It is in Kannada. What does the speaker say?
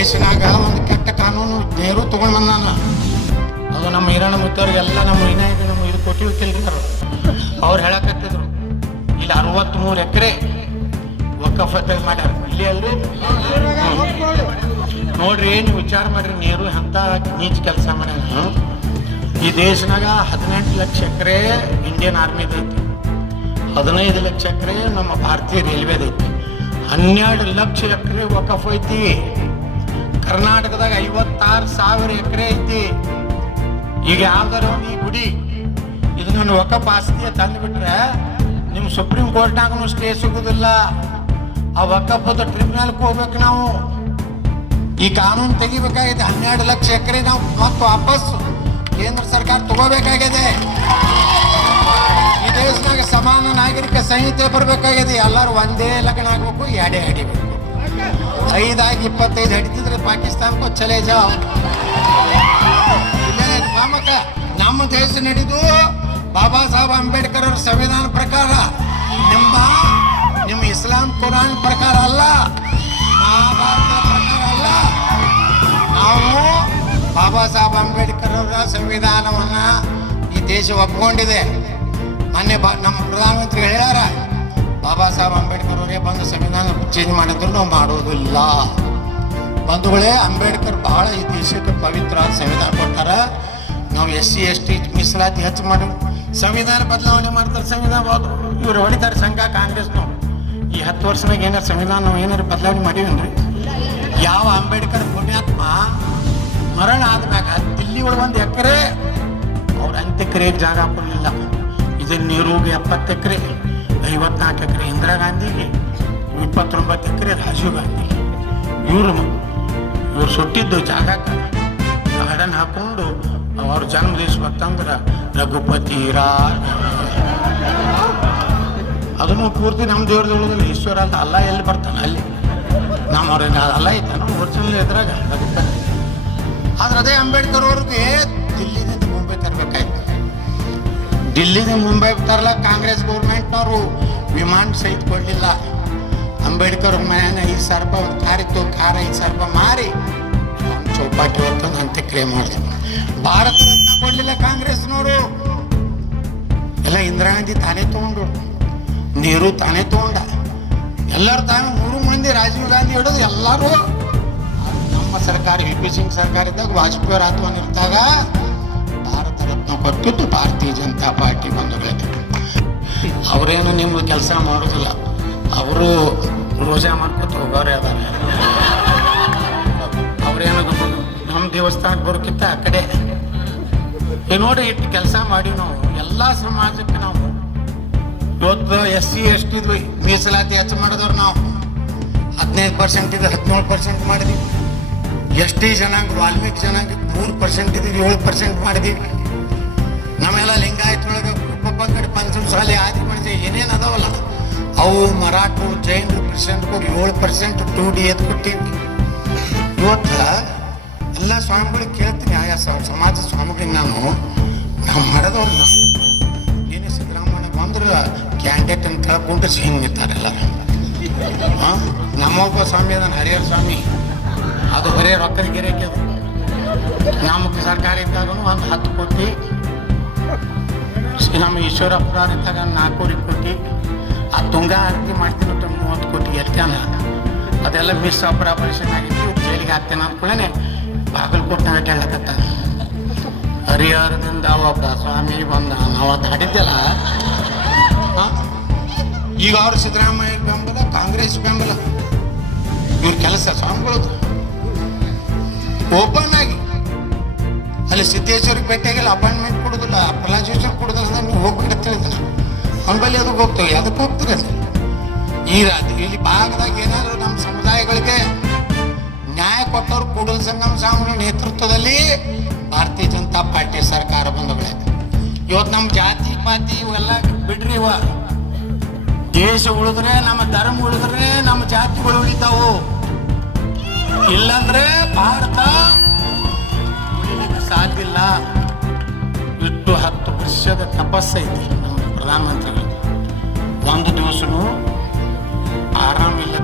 ದೇಶನಾಗ ಒಂದು ಕೆಟ್ಟ ಕಾನೂನು ನೆಹರು ತಗೊಂಡ್ ಬಂದಾನ. ಅದು ನಮ್ಮ ಹಿರಣ್ಣ ಮುತ್ತವ್ರಿಗೆಲ್ಲ ನಮ್ಮ ವಿನಾಯಕ ನಮ್ಮ ಇದು ಕೊಟ್ಟಿರ್ತಿಲ್ರಿ. ಅವ್ರು ಹೇಳಕತ್ತಿದ್ರು ಇಲ್ಲಿ 63 ಎಕರೆ ವಕಫ್ ಮಾಡ್ಯಾರ. ಇಲ್ಲಿ ಅಲ್ರಿ ನೋಡ್ರಿ, ಏನು ವಿಚಾರ ಮಾಡ್ರಿ, ನೆಹರು ಅಂತ ನೀಚ ಕೆಲಸ ಮಾಡ್ಯಾನ. ಈ ದೇಶನಾಗ 18 ಲಕ್ಷ ಎಕರೆ ಇಂಡಿಯನ್ ಆರ್ಮಿದೈತಿ, 15 ಲಕ್ಷ ಎಕರೆ ನಮ್ಮ ಭಾರತೀಯ ರೈಲ್ವೆದೈತಿ, 12 ಲಕ್ಷ ಎಕರೆ ವಕಫ್ ಐತಿ. ಕರ್ನಾಟಕದಾಗ 56,000 ಎಕರೆ ಐತಿ. ಈಗ ಯಾವ್ದಾರ ಈ ಗುಡಿ ಇದು ನನ್ನ ವಕಫ್ ಆಸ್ತಿಯ ತಂದುಬಿಟ್ರೆ ನಿಮ್ಮ ಸುಪ್ರೀಂ ಕೋರ್ಟ್ನಾಗೂ ಸ್ಟೇ ಸಿಗುದಿಲ್ಲ. ಆ ವಕಫದ ಟ್ರಿಬ್ಯುನಲ್ಗೆ ಹೋಗ್ಬೇಕು ನಾವು. ಈ ಕಾನೂನು ತೆಗಿಬೇಕಾಗಿದೆ. 12 ಲಕ್ಷ ಎಕರೆ ನಾವು ಮತ್ತೆ ವಾಪಸ್ ಕೇಂದ್ರ ಸರ್ಕಾರ ತಗೋಬೇಕಾಗಿದೆ. ಈ ದೇಶದಾಗ ಸಮಾನ ನಾಗರಿಕ ಸಂಹಿತೆ ಬರಬೇಕಾಗಿದೆ. ಎಲ್ಲರೂ ಒಂದೇ ಲಗ್ನ ಆಗ್ಬೇಕು, ಎರಡೇ ಹಡಿಬೇಕು. 5 25 ಹಡಿತಿದ್ರೆ ಪಾಕಿಸ್ತಾನಕ್ಕೂ ಚಲೇ ಜಾವ್. ನಮ್ಮ ದೇಶ ನಡೆದು ಬಾಬಾ ಸಾಹೇಬ್ ಅಂಬೇಡ್ಕರ್ ಅವ್ರ ಸಂವಿಧಾನ ಪ್ರಕಾರ, ನಿಮ್ಮ ಇಸ್ಲಾಂ ಕುರಾನ್ ಪ್ರಕಾರ ಅಲ್ಲ, ಮಹಾಭಾರತದ ಪ್ರಕಾರ ಅಲ್ಲ. ನಾವು ಬಾಬಾ ಸಾಹೇಬ್ ಅಂಬೇಡ್ಕರ್ ಅವರ ಸಂವಿಧಾನವನ್ನ ಈ ದೇಶ ಒಪ್ಕೊಂಡಿದೆ. ಮೊನ್ನೆ ನಮ್ಮ ಪ್ರಧಾನಮಂತ್ರಿ ಹೇಳ್ಯಾರ, ಬಾಬಾ ಸಾಹೇಬ್ ಅಂಬೇಡ್ಕರ್ ಅವರೇ ಬಂದು ಸಂವಿಧಾನ ಚೇಂಜ್ ಮಾಡಿದ್ರು ನಾವು ಮಾಡೋದಿಲ್ಲ. ಬಂಧುಗಳೇ, ಅಂಬೇಡ್ಕರ್ ಬಹಳ ಈ ದೇಶಕ್ಕೆ ಪವಿತ್ರ ಸಂವಿಧಾನ ಕೊಟ್ಟಾರ. ನಾವು SC ST ಮೀಸಲಾತಿ ಹೆಚ್ಚು ಮಾಡಿ ಸಂವಿಧಾನ ಬದಲಾವಣೆ ಮಾಡ್ತಾರೆ. ಸಂವಿಧಾನ ಇವ್ರು ಹೊಡಿತಾರೆ ಸಂಘ ಕಾಂಗ್ರೆಸ್ನವ್ರು. ಈ 10 ವರ್ಷದಾಗ ಏನಾರು ಸಂವಿಧಾನ ನಾವು ಏನಾರು ಬದಲಾವಣೆ ಮಾಡೀವೇನ್ರಿ? ಯಾವ ಅಂಬೇಡ್ಕರ್ ಪುಣ್ಯಾತ್ಮ ಮರಣ ಆದ್ಮ್ಯಾಗ ದಿಲ್ಲಿ ಒಳಗೆ 1 ಎಕರೆ ಅವ್ರ ಅಂತ್ಯಕ್ರಿಯೆಗೆ ಜಾಗ ಕೊಡಲಿಲ್ಲ. ಇದನ್ನ ನೆಹರೂಗೆ 70 ಎಕರೆ, 54 ಎಕರೆ ಇಂದಿರಾ ಗಾಂಧಿಗೆ, 29 ಎಕರೆ ರಾಜೀವ್ ಗಾಂಧಿ. ಇವ್ರು ಸುಟ್ಟಿದ್ದು ಜಾಗಕ್ಕೆ ಗಾರ್ಡನ್ ಹಾಕೊಂಡು ಅವ್ರ ಜನ್ಮ ದಿವಸ ಬರ್ತಂದ್ರೆ ರಘುಪತಿ ಅದನ್ನು ಪೂರ್ತಿ ನಮ್ಮ ದೇವ್ರದ್ದು ಉಳಿದಿಲ್ಲ. ಈಶ್ವರ ಅಂತ ಅಲ್ಲ ಎಲ್ಲಿ ಬರ್ತಾನೆ ಅಲ್ಲಿ ನಮ್ಮವ್ರ ಅಲ್ಲ ಐತಾನ ಒರಿಜಿನಲ್ ಇದ್ರಾಗ ರಘುಪತಿ. ಆದ್ರೆ ಅದೇ ಅಂಬೇಡ್ಕರ್ ಅವ್ರಿಗೆ ದಿಲ್ಲಿದಿಂದ ಮುಂಬೈ ತರಬೇಕಾಯ್ತು. ದಿಲ್ಲಿದಿಂದ ಮುಂಬೈ ತರಲ ಕಾಂಗ್ರೆಸ್ ಗೌರ್ಮೆಂಟ್ನವರು ವಿಮಾನ ಸಹಿತ ಕೊಡಲಿಲ್ಲ. ಅಂಬೇಡ್ಕರ್ ಮನೆಯಾಗ 5,000 ರೂಪಾಯಿ ಒಂದು ಕಾರಿತ್ತು, ಕಾರ 5,000 ರೂಪಾಯಿ ಮಾರಿ ಚೌಪಾಟಿ ಹೊತ್ತಂದು ಅಂತ್ಯಕ್ರಿಯೆ ಮಾಡಿದ್ರು. ಭಾರತ ರತ್ನ ಕೊಡಲಿಲ್ಲ ಕಾಂಗ್ರೆಸ್ನವರು. ಎಲ್ಲ ಇಂದಿರಾ ಗಾಂಧಿ ತಾನೇ ತಗೊಂಡು, ನೆಹರು ತಾನೇ ತಗೊಂಡ, ಎಲ್ಲರೂ ತಾನು 3 ಮಂದಿ, ರಾಜೀವ್ ಗಾಂಧಿ ಹಿಡಿದು ಎಲ್ಲರೂ. ನಮ್ಮ ಸರ್ಕಾರ VP ಸಿಂಗ್ ಸರ್ಕಾರ ಇದ್ದಾಗ ವಾಜಪೇಯಿ ಅವ್ರ ಆತ್ಮನಿರ್ತಾಗ ಭಾರತ ರತ್ನ ಕೊಟ್ಟಿದ್ದು ಭಾರತೀಯ ಜನತಾ ಪಾರ್ಟಿ ಬಂಧುಗಳಿಗೆ. ಅವರೇನು ನಿಮ್ಗೆ ಕೆಲಸ ಮಾಡೋದಿಲ್ಲ, ಅವರು ರೋಜಾ ಮಾಡ್ಕೊತ ಹೋಗೋರೇ ಅದಾರ. ಅವ್ರೇನು ನಮ್ಮ ದೇವಸ್ಥಾನಕ್ಕೆ ಬರೋಕ್ಕಿಂತ ಆ ಕಡೆ ನೋಡಿ ಇಟ್ಟು ಕೆಲಸ ಮಾಡಿ ನಾವು ಎಲ್ಲ ಸಮಾಜಕ್ಕೆ ನಾವು ಇವತ್ತು SC ST ಮೀಸಲಾತಿ ಹೆಚ್ಚು ಮಾಡಿದವ್ರು ನಾವು 15% ಇದೆ 17% ಮಾಡಿದೀವಿ. ST ಜನಾಂಗ ವಾಲ್ಮೀಕಿ ಜನಾಂಗ 3% ಇದೀವಿ, 7% ಮಾಡಿದೀವಿ. ನಮ್ಮೆಲ್ಲ ಲಿಂಗಾಯತೊಳಗೆ ಉಪಪಂಗಡ ಪಂಚಮಸಾಲಿ ಆದಿ ಮಾಡಿದೆ ಏನೇನು ಅದಾವಲ್ಲ ಅವು ಮರಾಠು ಜೈನರು ಕ್ರಿಶ್ಚಿಯನ್ರು 7% 2D ಎದ್ದು ಕೊಟ್ಟಿವಿ. ಇವತ್ತು ಎಲ್ಲ ಸ್ವಾಮಿಗಳಿಗೆ ಕೇಳ್ತೀನಿ, ಆಯಾ ಸಮಾಜ ಸ್ವಾಮಿಗಳಿಗೆ ನಾವು ಮಾಡಿದವ್ರು ಏನೇ ಸಿದ್ದರಾಮಯ್ಯ ಬಂದ್ರೆ ಕ್ಯಾಂಡಿಡೇಟ್ ಅಂತ ಹೇಳ್ಕೊಂಡು ಹಿಂಗೆ ನಿಂತಾರೆ ಎಲ್ಲರೂ. ನಮ್ಮೊಬ್ಬ ಸ್ವಾಮಿ ಅದನ್ನು ಹರಿಹರ ಸ್ವಾಮಿ, ಅದು ಬರೀ ರೊಕ್ಕದ ಗಿರೇಕೆ. ನಮ್ಮ ಸರ್ಕಾರ ಇದ್ದಾಗ ಒಂದು 10 ಕೋಟಿ, ನಮ್ಮ ಈಶ್ವರಪ್ಪರ ಇದ್ದಾಗ 4 ಕೋಟಿ, ಆ ತುಂಗಾ ಆರತಿ ಮಾಡ್ತೀನಿ 30 ಕೋಟಿ ಎತ್ತಾನ. ಅದೆಲ್ಲ ಮಿಸ್ ಆಪರೇಷನ್ ಆಗಿತ್ತು, ಜೈಲಿಗೆ ಹಾಕ್ತೇನೆ ಅಂದ್ಕೊಳ್ಳೇನೆ ಬಾಗಲಕೋಟ್ನಾಗ ಹೇಳಕತ್ತ. ಹರಿಹರದಿಂದ ಒಬ್ಬ ಸ್ವಾಮಿ ಬಂದ, ನಾವು ಅದು ಹಾಡಿದ್ದೆಲ್ಲ. ಈಗ ಅವ್ರು ಸಿದ್ದರಾಮಯ್ಯ ಬೆಂಬಲ, ಕಾಂಗ್ರೆಸ್ ಬೆಂಬಲ, ಇವ್ರ ಕೆಲಸ ಸ್ವಾಮಿಗಳದು ಓಪನ್ ಆಗಿ. ಅಲ್ಲಿ ಸಿದ್ದೇಶ್ವರಿಗೆ ಭೇಟಿಯಾಗಿಲ್ಲ, ಅಪಾಯಿಂಟ್ಮೆಂಟ್ ಕೊಡೋದಿಲ್ಲ, ಪ್ರಹ್ಲಾದೇಶ್ವರ್ ಕೊಡೋದಿಲ್ಲ ಅಂದ್ರೆ ನೀವು ಹೋಗ್ಬೇಕಂತ ಹೇಳಿದ್ರು. ಅಂಬಲ್ಲಿ ಅದಕ್ಕೆ ಹೋಗ್ತೇವೆ, ಅದಕ್ಕೆ ಹೋಗ್ತಾರೆ. ಇಲ್ಲಿ ಭಾಗದಾಗ ಏನಾದ್ರು ನಮ್ಮ ಸಮುದಾಯಗಳಿಗೆ ನ್ಯಾಯ ಕೊಟ್ಟವ್ರು ಕೂಡಲ ಸಂಗಮ ಸ್ವಾಮಿ ನೇತೃತ್ವದಲ್ಲಿ ಭಾರತೀಯ ಜನತಾ ಪಾರ್ಟಿ ಸರ್ಕಾರ ಬಂಧುಗಳೇ. ಇವತ್ತು ನಮ್ಮ ಜಾತಿ ಪಾತಿ ಇವೆಲ್ಲ ಬಿಡ್ರಿ. ದೇಶ ಉಳಿದ್ರೆ, ನಮ್ಮ ಧರ್ಮ ಉಳಿದ್ರೆ ನಮ್ಮ ಜಾತಿಗಳು ಉಳಿತಾವು. ಇಲ್ಲಾಂದ್ರೆ ಭಾರತ ಉಳಿಲಿಕ್ಕೆ ಸಾಧ್ಯ ಇಲ್ಲ. ಇಟ್ಟು 10 ವರ್ಷದ ತಪಸ್ಸೈತಿ ನಮ್ಮ ಪ್ರಧಾನಮಂತ್ರಿಗಳು. ಒಂದು ದಿವಸನೂ ಆರಾಮಿಲ್ಲ